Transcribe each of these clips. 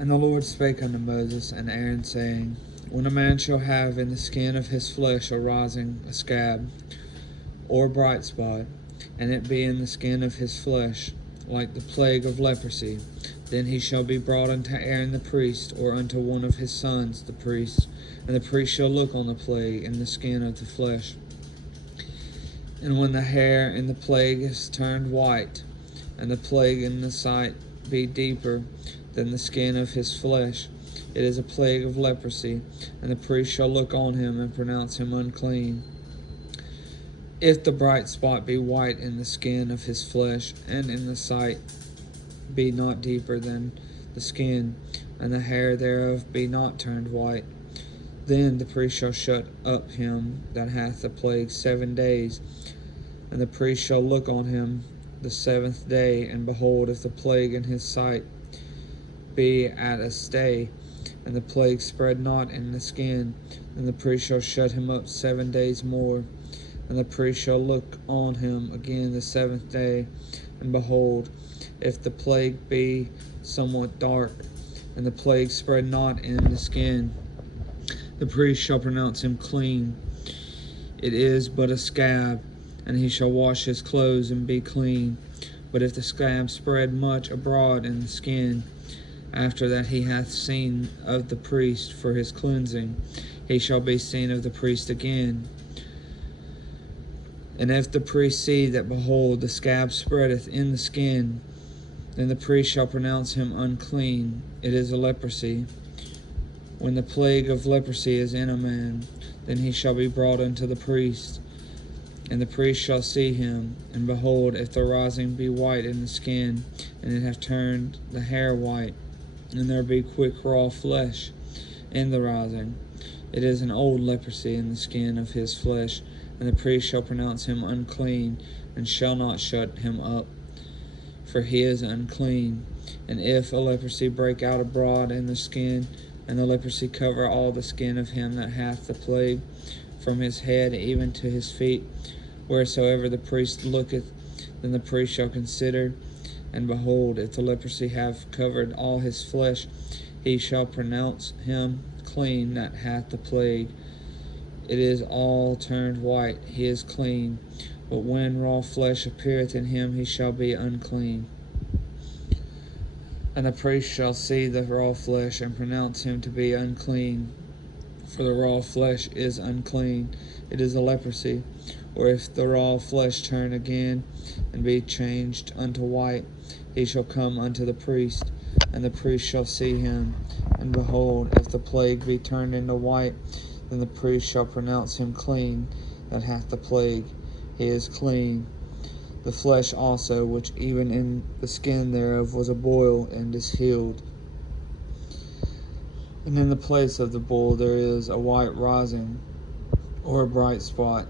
And the Lord spake unto Moses and Aaron, saying, When a man shall have in the skin of his flesh arising a scab, or bright spot, and it be in the skin of his flesh, like the plague of leprosy, then he shall be brought unto Aaron the priest, or unto one of his sons the priest, and the priest shall look on the plague in the skin of the flesh. And when the hair in the plague is turned white, and the plague in the sight be deeper than the skin of his flesh, it is a plague of leprosy, and the priest shall look on him and pronounce him unclean. If the bright spot be white in the skin of his flesh, and in the sight be not deeper than the skin, and the hair thereof be not turned white, then the priest shall shut up him that hath the plague 7 days, and the priest shall look on him the 7th day, and behold, if the plague in his sight be at a stay, and the plague spread not in the skin, then the priest shall shut him up 7 days more, and the priest shall look on him again the 7th day, and behold, if the plague be somewhat dark, and the plague spread not in the skin, the priest shall pronounce him clean. It is but a scab, and he shall wash his clothes and be clean. But if the scab spread much abroad in the skin, after that he hath seen of the priest for his cleansing, he shall be seen of the priest again. And if the priest see that, behold, the scab spreadeth in the skin, then the priest shall pronounce him unclean. It is a leprosy. When the plague of leprosy is in a man, then he shall be brought unto the priest, and the priest shall see him. And behold, if the rising be white in the skin, and it have turned the hair white, and there be quick raw flesh in the rising, it is an old leprosy in the skin of his flesh, and the priest shall pronounce him unclean, and shall not shut him up, for he is unclean. And if a leprosy break out abroad in the skin, and the leprosy cover all the skin of him that hath the plague, from his head even to his feet, wheresoever the priest looketh, then the priest shall consider, and behold, if the leprosy have covered all his flesh, he shall pronounce him clean that hath the plague. It is all turned white, he is clean. But when raw flesh appeareth in him, he shall be unclean. And the priest shall see the raw flesh, and pronounce him to be unclean, for the raw flesh is unclean. It is a leprosy. Or if the raw flesh turn again, and be changed unto white, he shall come unto the priest, and the priest shall see him. And behold, if the plague be turned into white, then the priest shall pronounce him clean that hath the plague. He is clean. The flesh also, which even in the skin thereof was a boil, and is healed. And in the place of the boil there is a white rising, or a bright spot,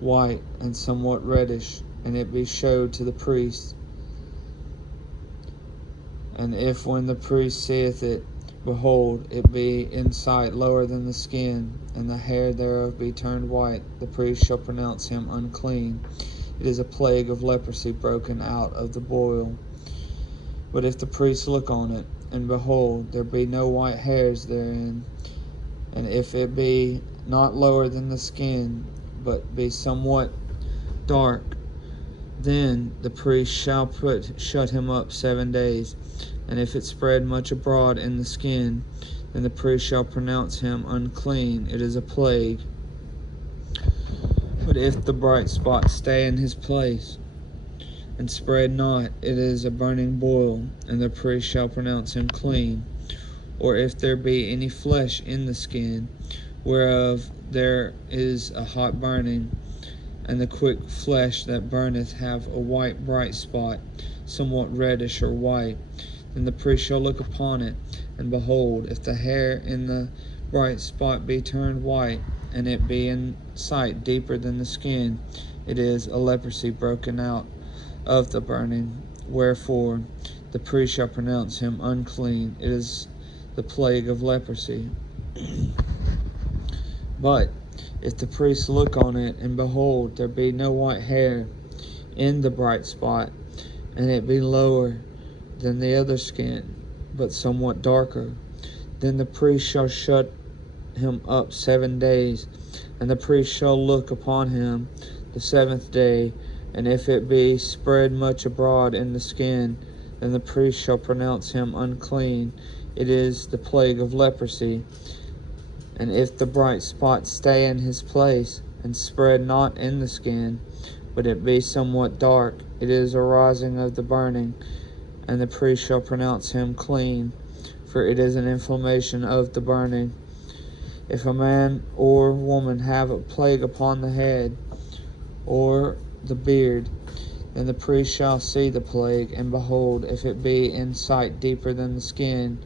white and somewhat reddish, and it be showed to the priest. And if when the priest seeth it, behold, it be in sight lower than the skin, and the hair thereof be turned white, the priest shall pronounce him unclean. It is a plague of leprosy broken out of the boil. But if the priest look on it, and behold, there be no white hairs therein, and if it be not lower than the skin, but be somewhat dark, then the priest shall shut him up 7 days. And if it spread much abroad in the skin, then the priest shall pronounce him unclean. It is a plague. But if the bright spot stay in his place, and spread not, it is a burning boil, and the priest shall pronounce him clean. Or if there be any flesh in the skin, whereof there is a hot burning, and the quick flesh that burneth have a white bright spot, somewhat reddish or white, then the priest shall look upon it, and behold, if the hair in the bright spot be turned white, and it be in sight deeper than the skin, it is a leprosy broken out of the burning. Wherefore the priest shall pronounce him unclean. It is the plague of leprosy. But if the priest look on it, and behold, there be no white hair in the bright spot, and it be lower than the other skin, but somewhat darker. Then the priest shall shut him up 7 days, and the priest shall look upon him the 7th day, and if it be spread much abroad in the skin, then the priest shall pronounce him unclean. It is the plague of leprosy. And if the bright spot stay in his place, and spread not in the skin, but it be somewhat dark, it is a rising of the burning, and the priest shall pronounce him clean, for it is an inflammation of the burning. If a man or woman have a plague upon the head or the beard, then the priest shall see the plague, and behold, if it be in sight deeper than the skin,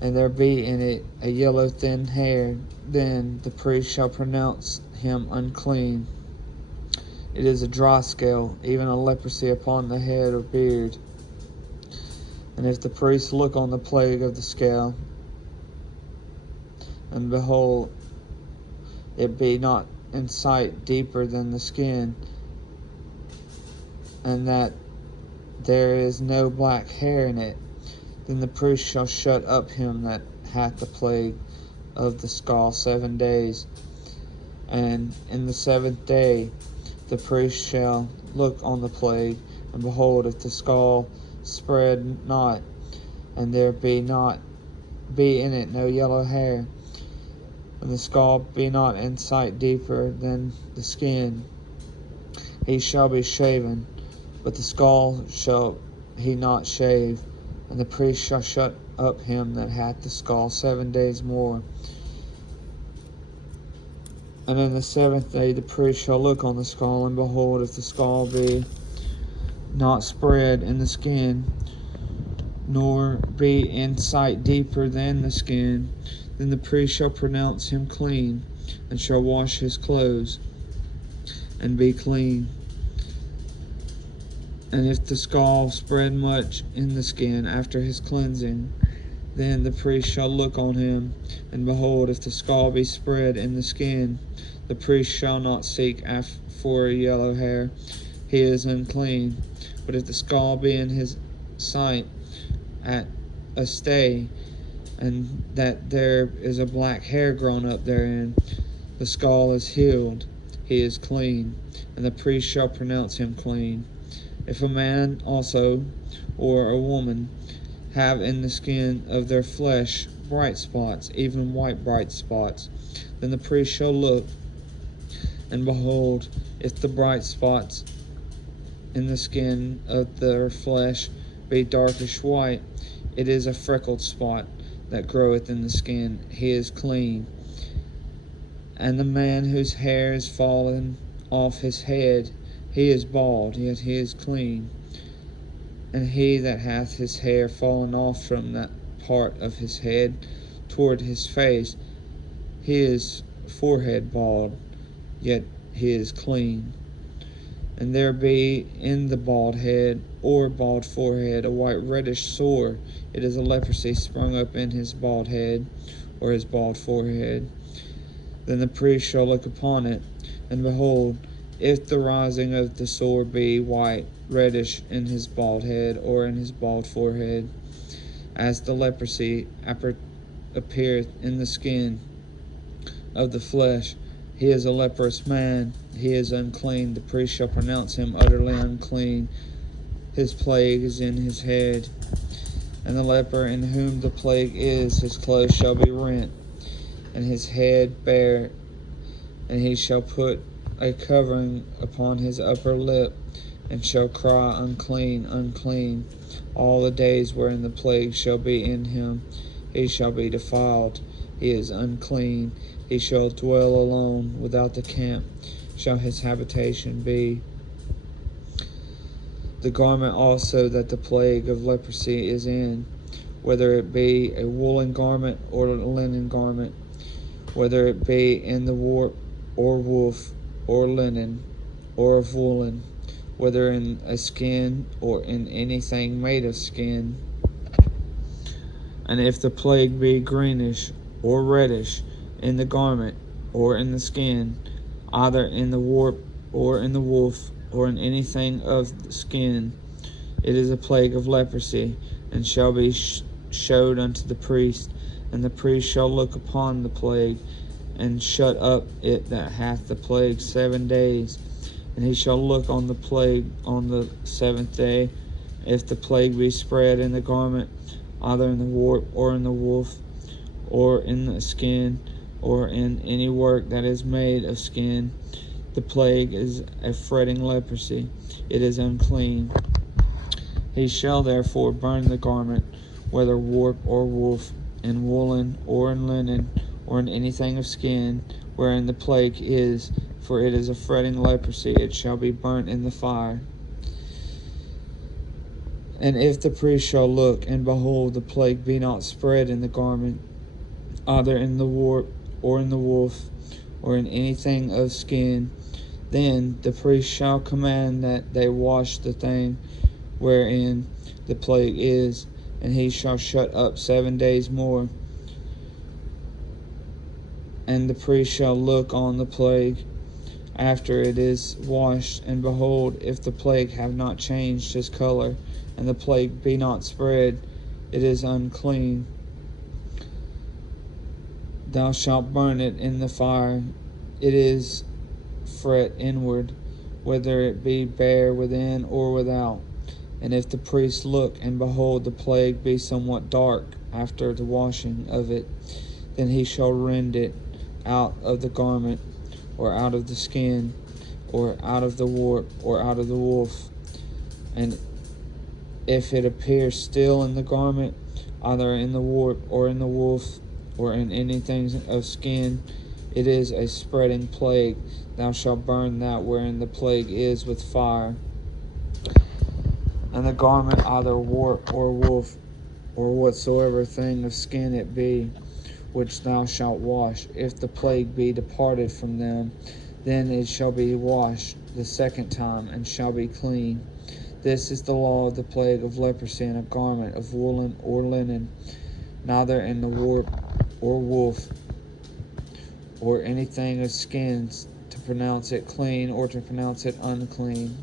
and there be in it a yellow thin hair, then the priest shall pronounce him unclean. It is a dry scale, even a leprosy upon the head or beard. And if the priest look on the plague of the scale, and behold, it be not in sight deeper than the skin, and that there is no black hair in it, then the priest shall shut up him that hath the plague of the scale 7 days. And in the 7th day the priest shall look on the plague, and behold, if the scale spread not, and there be in it no yellow hair, and the scale be not in sight deeper than the skin, he shall be shaven, but the scale shall he not shave. And the priest shall shut up him that hath the scale 7 days more. And in the 7th day the priest shall look on the scale, and behold, if the scale be not spread in the skin, nor be in sight deeper than the skin, then the priest shall pronounce him clean, and shall wash his clothes, and be clean. And if the scale spread much in the skin after his cleansing, then the priest shall look on him, and behold, if the scale be spread in the skin, the priest shall not seek for a yellow hair, he is unclean. But if the scale be in his sight at a stay, and that there is a black hair grown up therein, the scale is healed, he is clean, and the priest shall pronounce him clean. If a man also or a woman have in the skin of their flesh bright spots, even white bright spots, then the priest shall look, and behold, if the bright spots in the skin of their flesh be darkish white, it is a freckled spot that groweth in the skin, he is clean. And the man whose hair is fallen off his head, he is bald, yet he is clean. And he that hath his hair fallen off from that part of his head toward his face, he is forehead bald, yet he is clean. And there be in the bald head or bald forehead a white reddish sore, it is a leprosy sprung up in his bald head or his bald forehead. Then the priest shall look upon it, and behold, if the rising of the sore be white, reddish in his bald head or in his bald forehead, as the leprosy appeareth in the skin of the flesh, he is a leprous man, he is unclean. The priest shall pronounce him utterly unclean. His plague is in his head. And the leper in whom the plague is, his clothes shall be rent, and his head bare, and he shall put a covering upon his upper lip, and shall cry, unclean, unclean. All the days wherein the plague shall be in him, he shall be defiled, he is unclean. He shall dwell alone, without the camp shall his habitation be. The garment also that the plague of leprosy is in, whether it be a woolen garment or a linen garment, whether it be in the warp or woof or linen or of woolen, whether in a skin or in anything made of skin. And if the plague be greenish or reddish in the garment or in the skin, either in the warp or in the woof or in anything of the skin, it is a plague of leprosy, and shall be showed unto the priest. And the priest shall look upon the plague, and shut up it that hath the plague 7 days. And he shall look on the plague on the 7th day. If the plague be spread in the garment, either in the warp, or in the woof, or in the skin, or in any work that is made of skin, the plague is a fretting leprosy. It is unclean. He shall therefore burn the garment, whether warp or woof, in woolen, or in linen, or in anything of skin, wherein the plague is, for it is a fretting leprosy. It shall be burnt in the fire. And if the priest shall look, and behold, the plague be not spread in the garment, either in the warp, or in the woof, or in anything of skin, then the priest shall command that they wash the thing wherein the plague is, and he shall shut up 7 days more. And the priest shall look on the plague after it is washed, and behold, if the plague have not changed his color, and the plague be not spread, it is unclean. Thou shalt burn it in the fire. It is fret inward, whether it be bare within or without. And if the priest look, and behold, the plague be somewhat dark after the washing of it, then he shall rend it out of the garment, or out of the skin, or out of the warp, or out of the woof. And if it appear still in the garment, either in the warp, or in the woof, or in anything of skin, it is a spreading plague. Thou shalt burn that wherein the plague is with fire. And the garment, either warp or woof, or whatsoever thing of skin it be, which thou shalt wash, if the plague be departed from them, then it shall be washed the 2nd time, and shall be clean. This is the law of the plague of leprosy in a garment of woolen or linen, neither in the warp or woof, or anything of skins, to pronounce it clean or to pronounce it unclean.